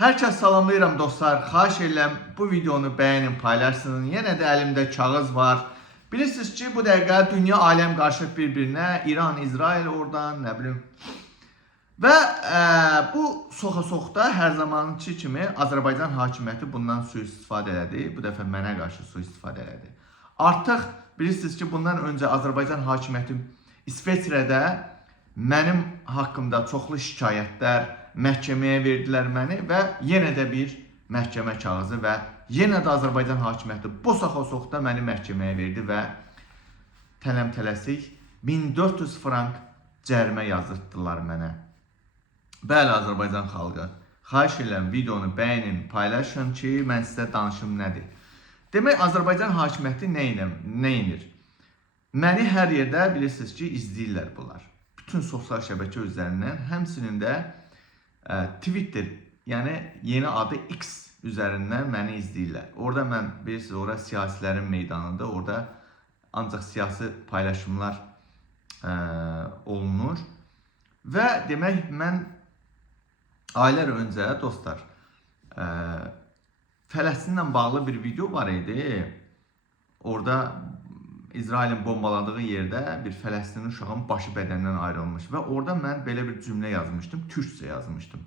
Hər kəs salamlayıram dostlar. Xahiş edirəm bu videonu bəyənin, paylaşsın. Yenə də əlimdə kağız var. Bilirsiniz ki, bu dəqiqə dünya aləm qarışıb bir-birinə. İran, İsrail oradan, nə bilim. Və bu soxa-soxda hər zamanki kimi Azərbaycan hakimiyyəti bundan sui-istifadə elədi. Bu dəfə mənə qarşı sui-istifadə elədi. Artıq bilirsiniz ki, bundan öncə Azərbaycan hakimiyyəti İsveçrədə mənim haqqımda çoxlu şikayətlər məhkəməyə verdilər məni və yenə də bir məhkəmə kağızı və yenə də Azərbaycan hakimiyyəti bu soxa-soxda məni məhkəməyə verdi və tələm-tələsik 1400 frank cərimə yazırtdılar mənə. Bəli, Azərbaycan xalqı, xahiş edirəm videonu bəyənin, paylaşın ki, mən sizə danışım nədir. Demək, Azərbaycan hakimiyyəti nə edir? Məni hər yerdə bilirsiniz ki, izləyirlər bunlar. Bütün sosial şəbəkə üzərindən, həmçinin də Twitter, yəni yeni adı X üzərindən məni izləyirlər. Orada mən bilirsiniz, orada siyasilərin meydanıdır, orada ancaq siyasi paylaşımlar olunur. Və demək, mən aylar öncə dostlar, Fələstinlə bağlı bir video var idi. Orada İsrailin bombaladığı yerdə bir Fələstinli uşağın başı bədəndən ayrılmış və orada mən belə bir cümlə yazmışdım, türkcə yazmışdım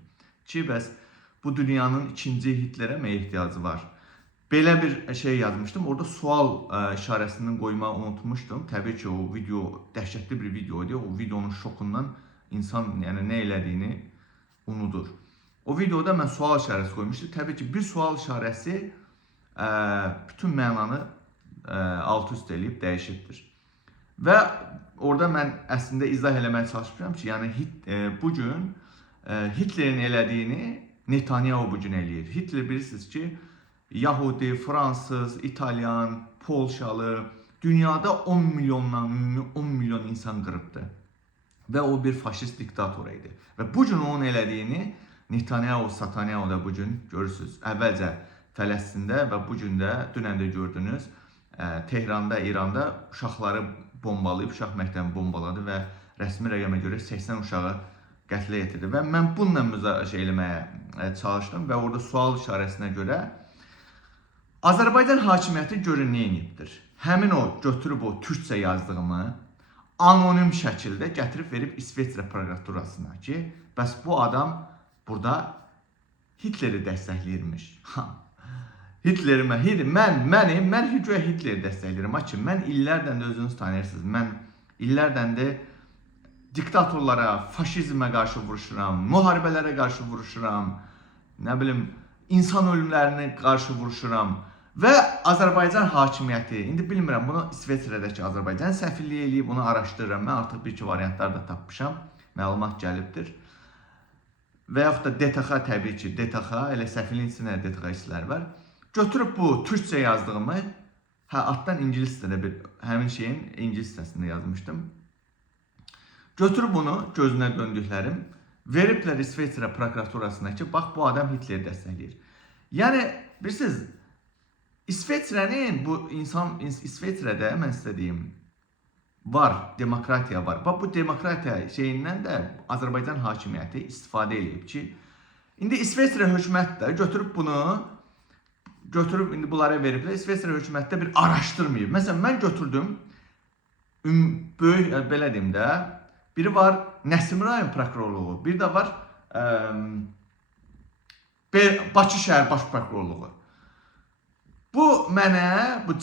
ki, bəs bu dünyanın ikinci Hitlerə mə ehtiyacı var? Belə bir şey yazmışdım, orada sual işarəsindən qoymağı unutmuşdum. Təbii ki, o video dəhşətli bir video idi, o videonun şokundan insan yəni nə elədiyini unudur. O videoda mən sual işarəsi qoymuşdum. Təbii ki, bir sual işarəsi bütün mənanı alt-üst eləyib dəyişibdir. Və orada mən əslində izah eləməyə çalışmışam ki, yəni bugün Hitlerin elədiyini Netanyahu bugün eləyir. Hitler bilirsiniz ki, Yahudi, Fransız, İtalyan, Polşalı, dünyada 10 milyondan ümumi 10 milyon insan qırıbdır. Və o bir faşist diktator idi. Və bugün onun elədiyini Netanyahu, Satanyahu da bugün görürsünüz. Əvvəlcə Fələstində və bugün də dünən də gördünüz, Tehranda, İranda uşaqları bombalayıb, uşaq məktəbini bombaladı və rəsmi rəqəmə görə 80 uşağı qətlə yetirdi. Və mən bununla müzakirə eləməyə çalışdım və orada sual işarəsinə görə Azərbaycan hakimiyyəti görün nə edibdir. Həmin o götürüb o türkcə yazdığımı anonim şəkildə gətirib verib İsveçrə prokuraturasına ki, bəs bu adam burada Hitleri dəstəkləyirmiş. Mən Hitleri dəstəkləyirəm. Mən illərdən də özünüz tanıyırsınız. Mən illərdən də diktatorlara, faşizmə qarşı vuruşuram, müharibələrə qarşı vuruşuram, nə bilim, insan ölümlərinə qarşı vuruşuram. Və Azərbaycan hakimiyyəti, indi bilmirəm, bunu İsveçrədəki Azərbaycan səfirliyi eləyib, bunu araşdırıram. Mən artıq bir-iki variantlar da tapmışam, məlumat gəlibdir. Və yaxud da DTX təbii ki, DTX, elə səfirliyin içində DTX işlər var. Götürüb bu türkcə yazdığımı, altdan ingiliscə də bir həmin şeyin ingiliscəsində yazmışdım. Götürüb bunu gözünə döndüklərim, veriblər İsveçrə prokuraturasına ki, bax bu adam Hitleri dəstəkləyir. Yəni, bilirsiniz, İsveçrənin bu insan, İsveçrədə mən sizə deyim, var, demokratiya var. Bax bu demokratiya şeyindən də Azərbaycan hakimiyyəti istifadə edib ki, indi İsveçrə hökuməti də götürüb bunu, indi bunlara veriblər. İsveçrə hökuməti də bir araşdırmayıb. Məsələn, mən götürdüm, böyük, belə deyim də, biri var Nəsimi rayon prokurorluğu, bir də var Bakı şəhər baş prokurorluğu. Bu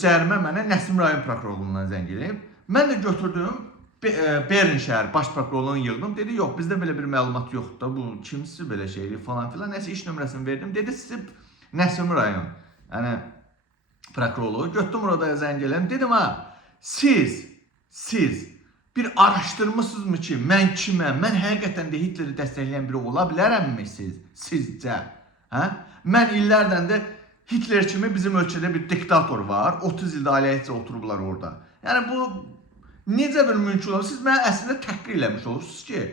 cərimə mənə Nəsimi rayon prokurorluğundan zəng edib. Mən də götürdüm, Berlin şəhər baş prokurorluğunu yığdım. Dedi, yox, bizdə belə bir məlumat yoxdur da, bu kimisi belə şeydir falan filan. Nəsə iş nömrəsini verdim. Dedi, siz Nəsimi rayon, yəni prokurorluğu. Götürdüm orada zəng elədim. Dedim, siz bir araşdırmışsınızmı ki, mən kiməm? Mən həqiqətən də Hitleri dəstəkləyən biri ola bilərəmmi sizcə? Mən illərdən də Hitler kimi bizim ölkədə bir diktator var. 30 ildə ailəyəcə oturublar orada. Yəni bu necə bir mümkün olur? Siz mənə əslində təhqir eləmiş olursunuz ki,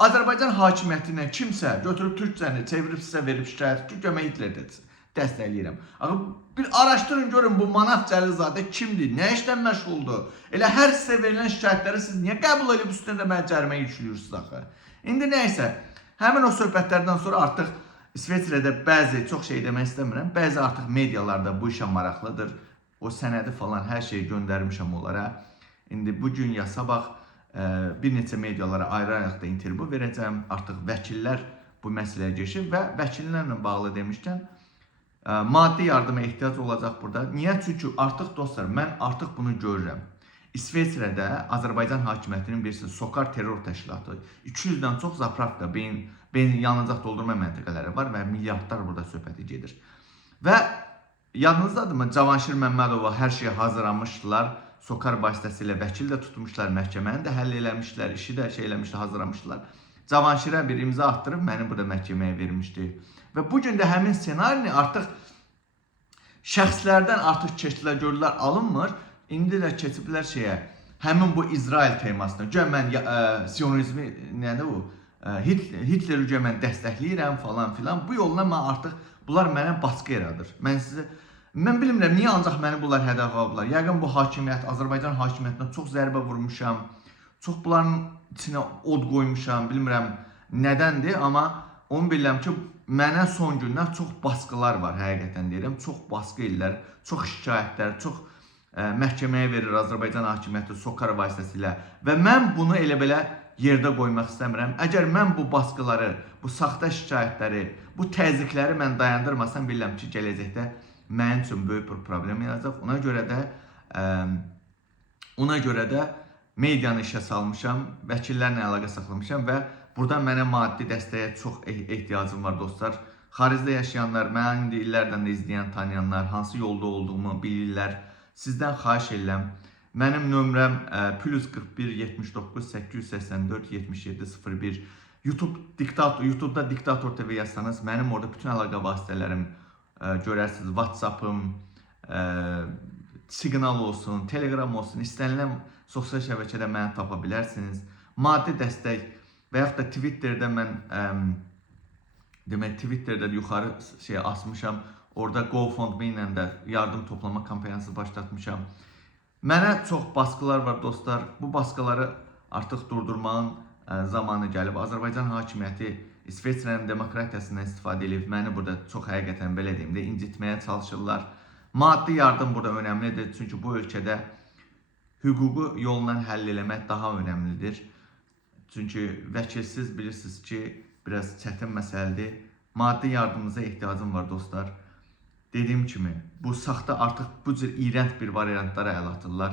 Azərbaycan hakimiyyətindən kimsə götürüb türkcəni çevirib sizə verib şikayət ki, gömə Hitler dəstəkləyirəm. Bir araşdırın, görün bu Manaf Cəlizadə kimdir, nə işlə məşğuldur? Elə hər sizə verilən şikayətləri siz niyə qəbul edib üstündə mənə cərimə yüklüyorsunuz axı? İndi nəysə, həmin o söhbətlərdən sonra artıq İsveçrədə bəzi, çox şey demək istəmirəm, bəzi artıq medialarda bu işə maraqlıdır. O sənədi falan hər şeyi göndərmişəm onlara. İndi bu gün ya sabah bir neçə medialara ayrı-ayrı da intervyu verəcəm. Artıq vəkillər bu məsələyə girişir və vəkillərlə bağlı demişkən maddi yardıma ehtiyac olacaq burada. Niyə? Çünki artıq dostlar, mən artıq bunu görürəm. İsveçrədə Azərbaycan hakimiyyətinin birisi Sokar terror təşkilatı 200-dən çox zapravka, beyin yanacaq doldurma məntəqələri var və milyardlar burada söhbəti gedir. Və yadınızdadırmı? Cavanşir Məmmədova hər şeyi hazırlamışdılar. Sokar vasitəsilə vəkil də tutmuşlar, məhkəməni də həll eləmişdilər, işi də eləmişdilər, hazırlamışdılar. Cavanşirə bir imza attırıb məni burada məhkəməyə vermişdi. Və bugün də həmin ssenarini artıq şəxslərdən artıq keçdilər, gördülər, alınmır. İndi də keçiblər şeyə, həmin bu İsrail temasına. Güya mən Siyonizmi, nədir bu? Hitleri güya mən dəstəkləyirəm falan filan. Bu yolla mən artıq, bunlar mənə baskı yaradır. Mən bilmirəm, niyə ancaq məni bunlar hədəf alırlar. Yəqin bu hakimiyyət, Azərbaycan hakimiyyətinə çox zərbə vurmuşam. Çox bunların içinə od qoymuşam, bilmirəm nədəndir. Amma onu bilirəm ki, mənə son günlər çox baskılar var, həqiqətən deyirəm. Çox baskı ellər, çox şikayətlər, çox məhkəməyə verir Azərbaycan hakimiyyəti Sokar vasitəsilə və mən bunu elə belə yerdə qoymaq istəmirəm. Əgər mən bu baskıları, bu saxta şikayətləri, bu təzyiqləri mən dayandırmasam, bilirəm ki, gələcəkdə mənim üçün böyük bir problem yaradacaq. Ona görə də medianı işə salmışam, vəkillərlə əlaqə saxlamışam və buradan mənə maddi dəstəyə çox ehtiyacım var dostlar. Xaricdə yaşayanlar, mən indi illərdən də izləyən, tanıyanlar, hansı yolda olduğumu bilirlər. Sizdən xahiş edirəm. Mənim nömrəm +41 79 884 77 01. YouTube'da Diktator TV yazsanız, mənim orada bütün əlaqə vasitələrim görərsiniz. WhatsApp'ım, Signal olsun, Telegram olsun, istənilən sosial şəbəkədə məni tapa bilərsiniz. Maddi dəstək və yaxud da Twitter'də mən demək Twitter'də yuxarı şey asmışam. Orada GoFundMe ilə də yardım toplama kampanyası başlatmışam. Mənə çox baskılar var dostlar. Bu baskıları artıq durdurmağın zamanı gəlib. Azərbaycan hakimiyyəti İsveçrənin demokratiyasından istifadə edib məni burada çox həqiqətən belə deyim də incitməyə çalışırlar. Maddi yardım burada önəmlidir. Çünki bu ölkədə hüququ yolla həll eləmək daha önəmlidir. Çünki vəkilsiz bilirsiniz ki, biraz çətin məsələdir. Maddi yardımınıza ehtiyacım var dostlar. Dediyim kimi, bu saxta artıq bu cür iyrənc bir variantlara əl atırlar.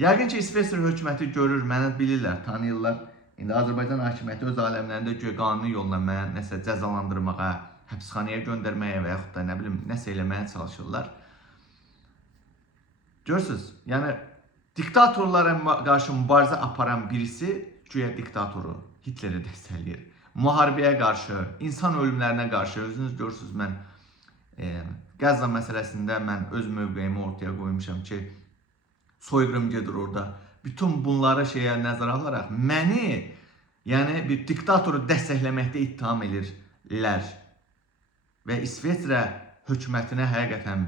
Yəqin ki, İsveçrə hökuməti görür, məni bilirlər, tanıyırlar. İndi Azərbaycan hakimiyyəti öz aləmlərində qanuni yolla mənə nəsə cəzalandırmağa, həbsxanaya göndərməyə və yaxud da nə bilim, nəsə eləməyə çalışırlar. Görürsünüz, yəni diktatorlara qarşı mübarizə aparan birisi güya diktatoru, Hitleri dəstəkləyir. Müharibəyə qarşı, insan ölümlərinə qarşı, özünüz görürsünüz, mən Qəzza məsələsində mən öz mövqeyimi ortaya qoymuşam ki, soyqırım gedir orada. Bütün bunları nəzərə alaraq məni, yəni bir diktatoru dəstəkləməkdə ittiham edirlər. Və İsveçrə hökumətinə həqiqətən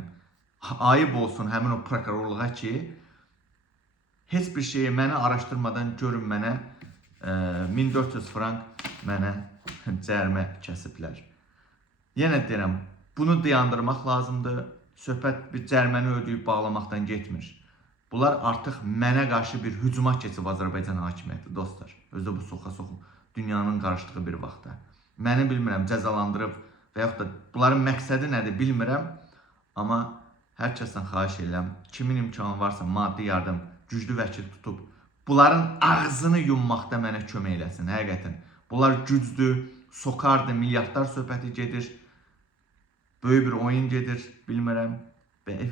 ayıb olsun həmin o prokurorluğa ki, heç bir şeyi mənə araşdırmadan görün mənə 1400 frank mənə cərimə kəsiblər. Yenə deyirəm, bunu dayandırmaq lazımdır. Söhbət bir cəriməni ödəyib bağlamaqdan getmir. Bunlar artıq mənə qarşı bir hücuma keçib Azərbaycan hakimiyyəti dostlar. Özü bu soxa-soxu dünyanın qarışdığı bir vaxtda. Məni bilmirəm, cəzalandırıb və yaxud da bunların məqsədi nədir bilmirəm. Amma hər kəsdən xahiş edirəm, kimin imkanı varsa maddi yardım, güclü vəkil tutub, bunların ağzını yummaqda mənə kömək eləsin, həqiqətən. Bunlar güclü, sokardı, milyardlar söhbəti gedir. Böyük bir oyun gedir, bilmirəm.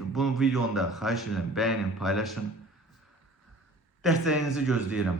Bu videonu da xahiş edirəm, bəyənin, paylaşın. Dəstəyinizi gözləyirəm.